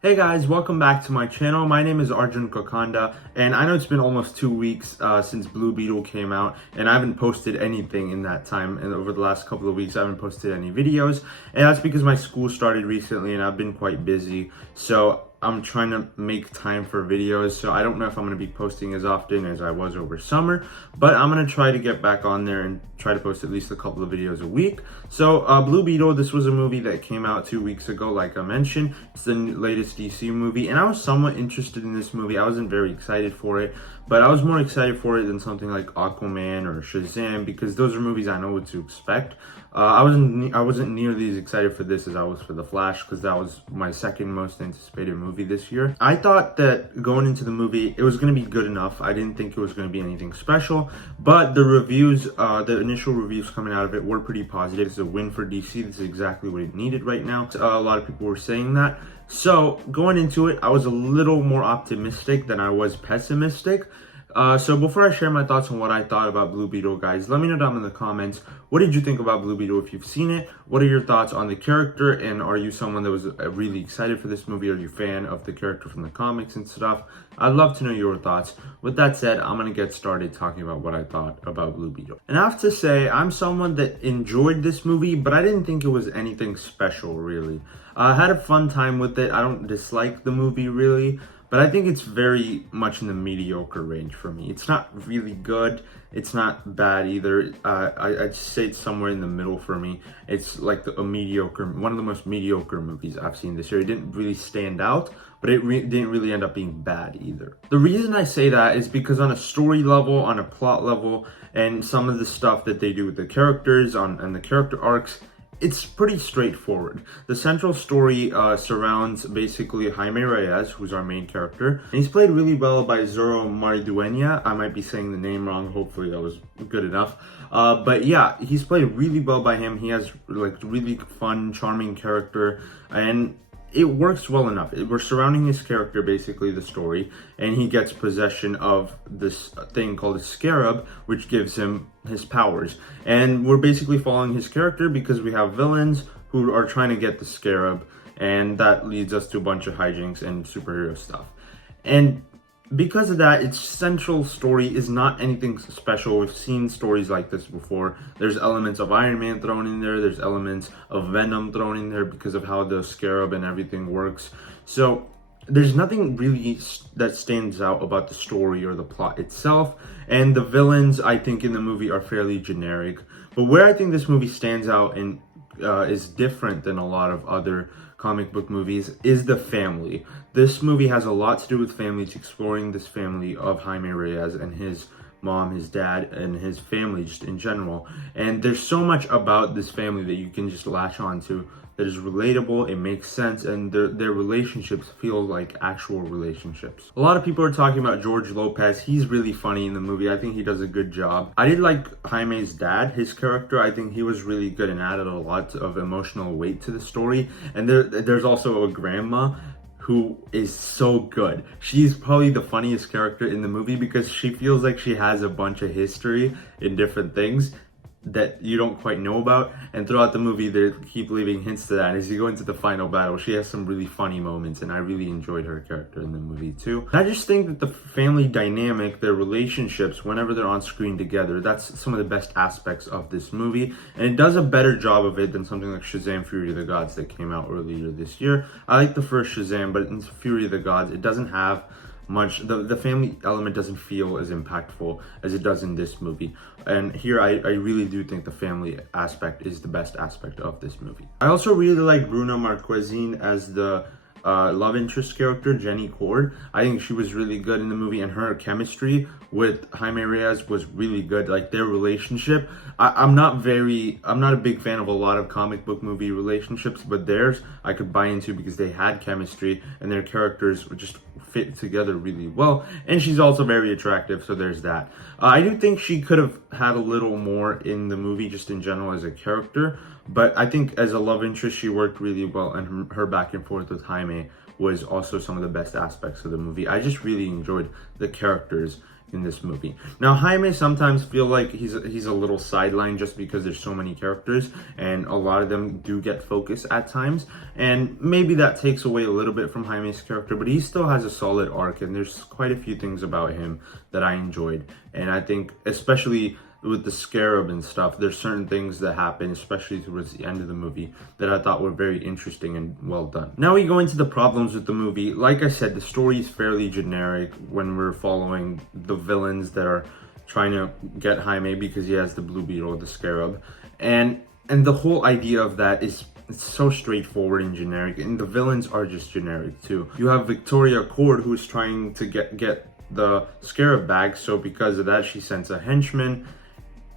Hey guys, welcome back to my channel. My name is Arjun Kokanda, and I know it's been almost 2 weeks since Blue Beetle came out, and I haven't posted anything in that time. And over the last couple of weeks, I haven't posted any videos, and that's because my school started recently, and I've been quite busy. So I'm trying to make time for videos, so I don't know if I'm going to be posting as often as I was over summer, but I'm going to try to get back on there and try to post at least a couple of videos a week. So Blue Beetle, this was a movie that came out 2 weeks ago, like I mentioned. It's the latest DC movie, and I was somewhat interested in this movie. I wasn't very excited for it, but I was more excited for it than something like Aquaman or Shazam, because those are movies I know what to expect. I wasn't nearly as excited for this as I was for The Flash, because that was my second most anticipated movie this year. I thought that going into the movie, it was going to be good enough. I didn't think it was going to be anything special, but the reviews, the initial reviews coming out of it were pretty positive. It's a win for DC. This is exactly what it needed right now. A lot of people were saying that. So going into it, I was a little more optimistic than I was pessimistic. So before I share my thoughts on what I thought about Blue Beetle, guys, let me know down in the comments, what did you think about Blue Beetle if you've seen it? What are your thoughts on the character? And are you someone that was really excited for this movie? Are you a fan of the character from the comics and stuff? I'd love to know your thoughts. With that said, I'm going to get started talking about what I thought about Blue Beetle. And I have to say, I'm someone that enjoyed this movie, but I didn't think it was anything special, really. I had a fun time with it. I don't dislike the movie, really. But I think it's very much in the mediocre range for me. It's not really good. It's not bad either. I'd say it's somewhere in the middle for me. It's like one of the most mediocre movies I've seen this year. It didn't really stand out, but it didn't really end up being bad either. The reason I say that is because on a story level, on a plot level, and some of the stuff that they do with the characters and the character arcs, it's pretty straightforward. The central story surrounds basically Jaime Reyes, who's our main character. And he's played really well by Zoro Maridueña. I might be saying the name wrong. Hopefully that was good enough. But yeah, he's played really well by him. He has like really fun, charming character, and it works well enough. We're surrounding his character, basically the story, and he gets possession of this thing called a scarab, which gives him his powers. And we're basically following his character because we have villains who are trying to get the scarab, and that leads us to a bunch of hijinks and superhero stuff. And because of that, its central story is not anything special. We've seen stories like this before. There's elements of Iron Man thrown in there. There's elements of Venom thrown in there because of how the scarab and everything works. So there's nothing really that stands out about the story or the plot itself. And the villains, I think, in the movie are fairly generic. But where I think this movie stands out and is different than a lot of other comic book movies is the family. This movie has a lot to do with family. It's exploring this family of Jaime Reyes and his mom, his dad, and his family just in general. And there's so much about this family that you can just latch on to that is relatable, it makes sense, and their relationships feel like actual relationships. A lot of people are talking about George Lopez. He's really funny in the movie. I think he does a good job. I did like Jaime's dad, his character. I think he was really good and added a lot of emotional weight to the story. And there's also a grandma who is so good. She's probably the funniest character in the movie because she feels like she has a bunch of history in different things that you don't quite know about, and throughout the movie they keep leaving hints to that. And as you go into the final battle, she has some really funny moments, and I really enjoyed her character in the movie too. And I just think that the family dynamic, their relationships whenever they're on screen together, that's some of the best aspects of this movie, and it does a better job of it than something like Shazam Fury of the Gods that came out earlier this year. I like the first Shazam, but in Fury of the Gods it doesn't have much. The family element doesn't feel as impactful as it does in this movie. And here I really do think the family aspect is the best aspect of this movie. I also really like Bruna Marquezine as the love interest character, Jenny Cord. I think she was really good in the movie, and her chemistry with Jaime Reyes was really good. Like their relationship, I'm not a big fan of a lot of comic book movie relationships, but theirs I could buy into because they had chemistry and their characters just fit together really well. And she's also very attractive, so there's that. I do think she could have had a little more in the movie just in general as a character, but I think as a love interest she worked really well, and her back and forth with Jaime was also some of the best aspects of the movie. I just really enjoyed the characters in this movie. Now, Jaime sometimes feel like he's a little sidelined just because there's so many characters and a lot of them do get focus at times, and maybe that takes away a little bit from Jaime's character, but he still has a solid arc and there's quite a few things about him that I enjoyed. And I think especially with the scarab and stuff, there's certain things that happen, especially towards the end of the movie, that I thought were very interesting and well done. Now we go into the problems with the movie. Like I said, the story is fairly generic when we're following the villains that are trying to get Jaime because he has the blue beetle, the scarab. And the whole idea of that is it's so straightforward and generic, and the villains are just generic too. You have Victoria Cord, who's trying to get the scarab bag, so because of that she sends a henchman.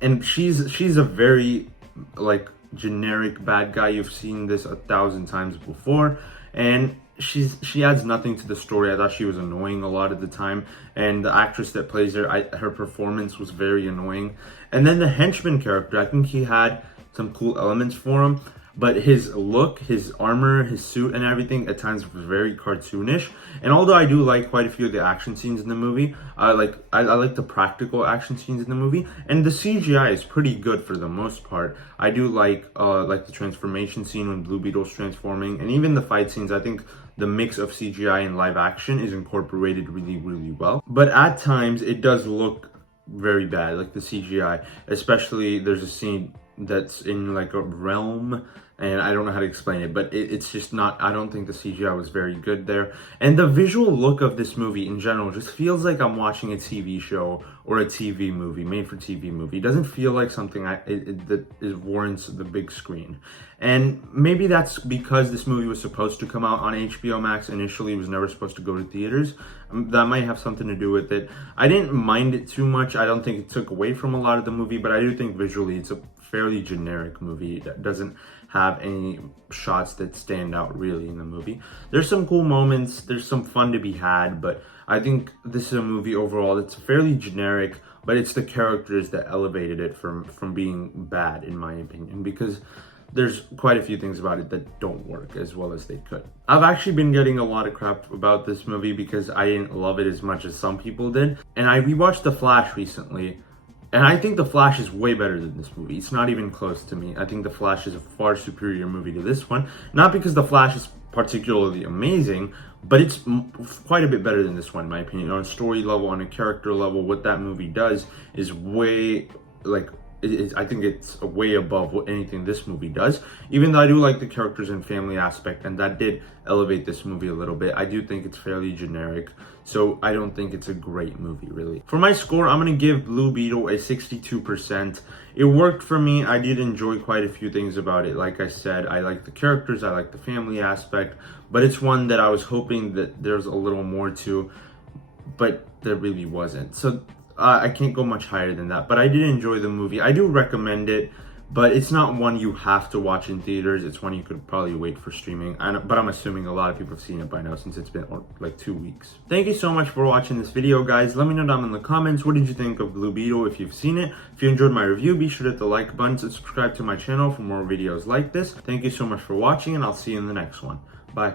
And she's a very, like, generic bad guy. You've seen this 1,000 times before, and she adds nothing to the story. I thought she was annoying a lot of the time, and the actress that plays her, her performance was very annoying. And then the henchman character, I think he had some cool elements for him, but his look, his armor, his suit and everything at times was very cartoonish. And although I do like quite a few of the action scenes in the movie, I like the practical action scenes in the movie, and the CGI is pretty good for the most part. I do like the transformation scene when Blue Beetle's transforming, and even the fight scenes. I think the mix of CGI and live action is incorporated really, really well. But at times it does look very bad, like the CGI, especially there's a scene that's in like a realm, and I don't know how to explain it, but it's just not, I don't think the CGI was very good there. And the visual look of this movie in general just feels like I'm watching a TV show or a TV movie, made for TV movie. It doesn't feel like something that warrants the big screen. And maybe that's because this movie was supposed to come out on HBO Max initially. It was never supposed to go to theaters. That might have something to do with it. I didn't mind it too much. I don't think it took away from a lot of the movie, but I do think visually it's a fairly generic movie that doesn't have any shots that stand out really in the movie. There's some cool moments, there's some fun to be had, but I think this is a movie overall that's fairly generic, but it's the characters that elevated it from being bad, in my opinion, because there's quite a few things about it that don't work as well as they could. I've actually been getting a lot of crap about this movie because I didn't love it as much as some people did, and I rewatched The Flash recently, and I think The Flash is way better than this movie. It's not even close to me. I think The Flash is a far superior movie to this one. Not because The Flash is particularly amazing, but it's quite a bit better than this one, in my opinion. On a story level, on a character level, what that movie does is way, like, I think it's way above what anything this movie does. Even though I do like the characters and family aspect, and that did elevate this movie a little bit, I do think it's fairly generic. So I don't think it's a great movie, really. For my score, I'm going to give Blue Beetle a 62%. It worked for me. I did enjoy quite a few things about it. Like I said, I like the characters, I like the family aspect, but it's one that I was hoping that there's a little more to, but there really wasn't. So I can't go much higher than that, but I did enjoy the movie. I do recommend it, but it's not one you have to watch in theaters. It's one you could probably wait for streaming, but I'm assuming a lot of people have seen it by now since it's been like 2 weeks. Thank you so much for watching this video, guys. Let me know down in the comments, what did you think of Blue Beetle if you've seen it. If you enjoyed my review, be sure to hit the like button, subscribe to my channel for more videos like this. Thank you so much for watching, and I'll see you in the next one. Bye.